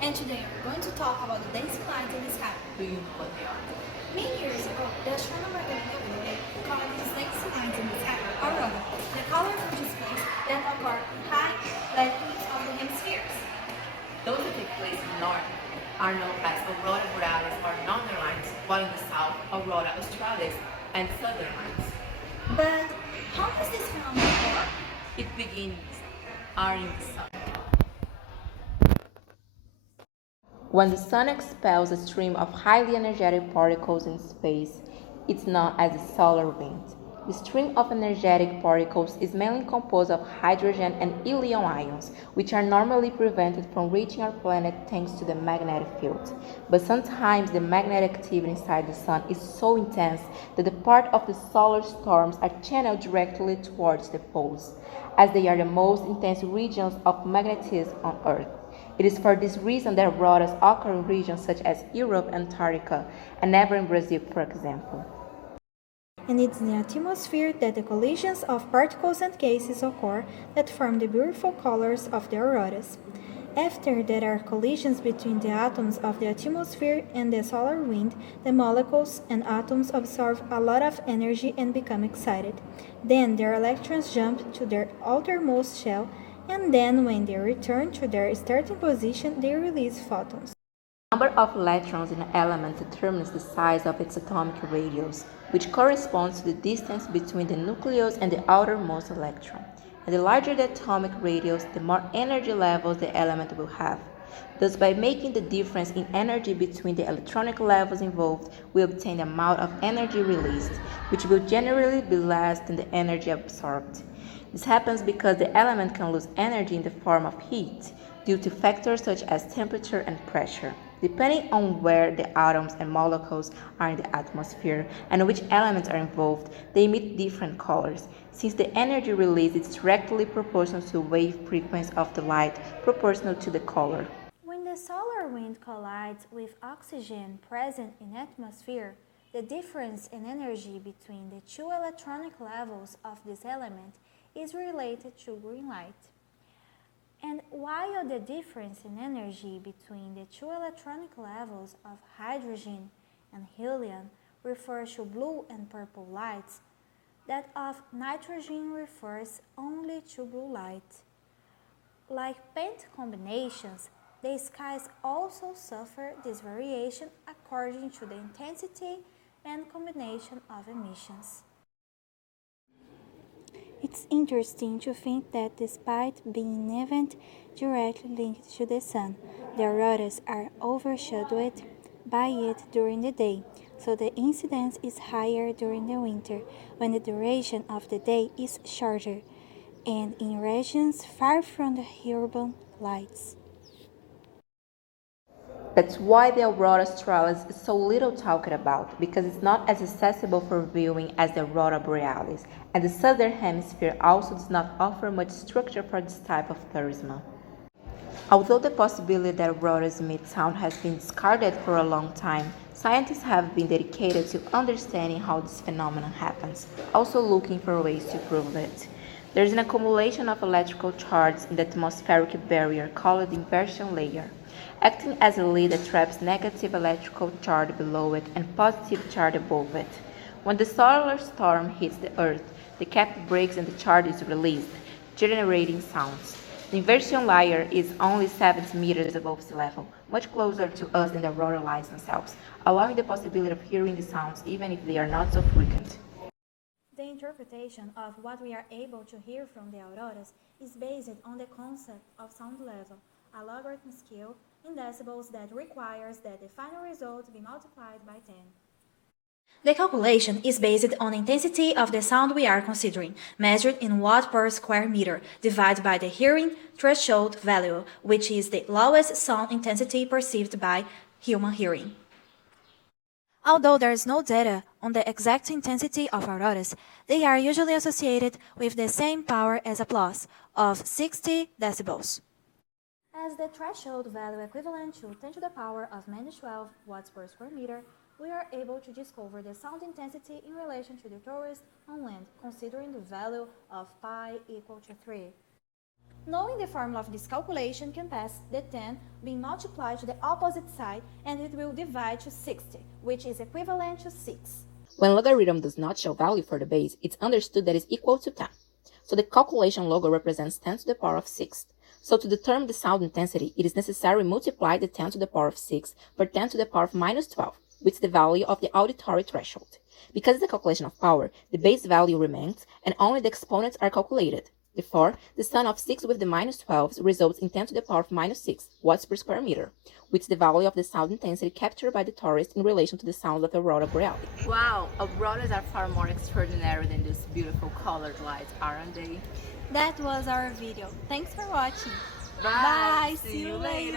And today we're going to talk about the dancing lights in the sky. Do you know what they are? Many years ago, the astronomer Galileo called these dancing lines in the sky Auroras, the colorful displays that occur high latitudes of the hemispheres. Those that take place in the north are known as Aurora Borealis or northern lights, while in the south, Aurora Australis and southern lights. But how does this phenomenon work? It begins are in the sun. When the sun expels a stream of highly energetic particles in space, it's known as the solar wind. The stream of energetic particles is mainly composed of hydrogen and helium ions, which are normally prevented from reaching our planet thanks to the magnetic field. But sometimes the magnetic activity inside the sun is so intense that the part of the solar storms are channeled directly towards the poles, as they are the most intense regions of magnetism on Earth. It is for this reason that auroras occur in regions such as Europe, Antarctica, and never in Brazil, for example. And it's in the atmosphere that the collisions of particles and gases occur that form the beautiful colors of the auroras. After there are collisions between the atoms of the atmosphere and the solar wind, the molecules and atoms absorb a lot of energy and become excited. Then their electrons jump to their outermost shell, and then when they return to their starting position, they release photons. The number of electrons in an element determines the size of its atomic radius, which corresponds to the distance between the nucleus and the outermost electron. And the larger the atomic radius, the more energy levels the element will have. Thus, by making the difference in energy between the electronic levels involved, we obtain the amount of energy released, which will generally be less than the energy absorbed. This happens because the element can lose energy in the form of heat due to factors such as temperature and pressure. Depending on where the atoms and molecules are in the atmosphere and which elements are involved, they emit different colors, since the energy released is directly proportional to the wave frequency of the light proportional to the color. When the solar wind collides with oxygen present in the atmosphere, the difference in energy between the two electronic levels of this element is related to green light. And while the difference in energy between the two electronic levels of hydrogen and helium refers to blue and purple lights, that of nitrogen refers only to blue light. Like paint combinations, the skies also suffer this variation according to the intensity and combination of emissions. It's interesting to think that despite being an event directly linked to the sun, the auroras are overshadowed by it during the day, so the incidence is higher during the winter when the duration of the day is shorter and in regions far from the urban lights. That's why the Aurora Australis is so little talked about, because it's not as accessible for viewing as the Aurora Borealis, and the southern hemisphere also does not offer much structure for this type of tourism. Although the possibility that auroras emit sound has been discarded for a long time, scientists have been dedicated to understanding how this phenomenon happens, also looking for ways to prove it. There is an accumulation of electrical charges in the atmospheric barrier called the inversion layer, acting as a lid that traps negative electrical charge below it and positive charge above it. When the solar storm hits the Earth, the cap breaks and the charge is released, generating sounds. The inversion layer is only 70 meters above sea level, much closer to us than the aurora lights themselves, allowing the possibility of hearing the sounds even if they are not so frequent. The interpretation of what we are able to hear from the auroras is based on the concept of sound level, a logarithm scale in decibels that requires that the final result be multiplied by 10. The calculation is based on the intensity of the sound we are considering, measured in watt per square meter, divided by the hearing threshold value, which is the lowest sound intensity perceived by human hearing. Although there is no data on the exact intensity of auroras, they are usually associated with the same power as applause, of 60 decibels. As the threshold value equivalent to 10 to the power of minus 12 watts per square meter, we are able to discover the sound intensity in relation to the tourist on land, considering the value of pi equal to 3. Knowing the formula of this calculation can pass the 10 being multiplied to the opposite side, and it will divide to 60, which is equivalent to 6. When logarithm does not show value for the base, it's understood that it's equal to 10. So the calculation logo represents 10 to the power of 6. So to determine the sound intensity, it is necessary to multiply the 10 to the power of 6 per 10 to the power of minus 12, which is the value of the auditory threshold. Because it's a calculation of power, the base value remains, and only the exponents are calculated. Therefore, the sum of 6 with the minus 12 results in 10 to the power of minus 6 watts per square meter, which is the value of the sound intensity captured by the tourist in relation to the sound of the Aurora Borealis. Wow, auroras are far more extraordinary than these beautiful colored lights, aren't they? That was our video. Thanks for watching. Bye. See you later.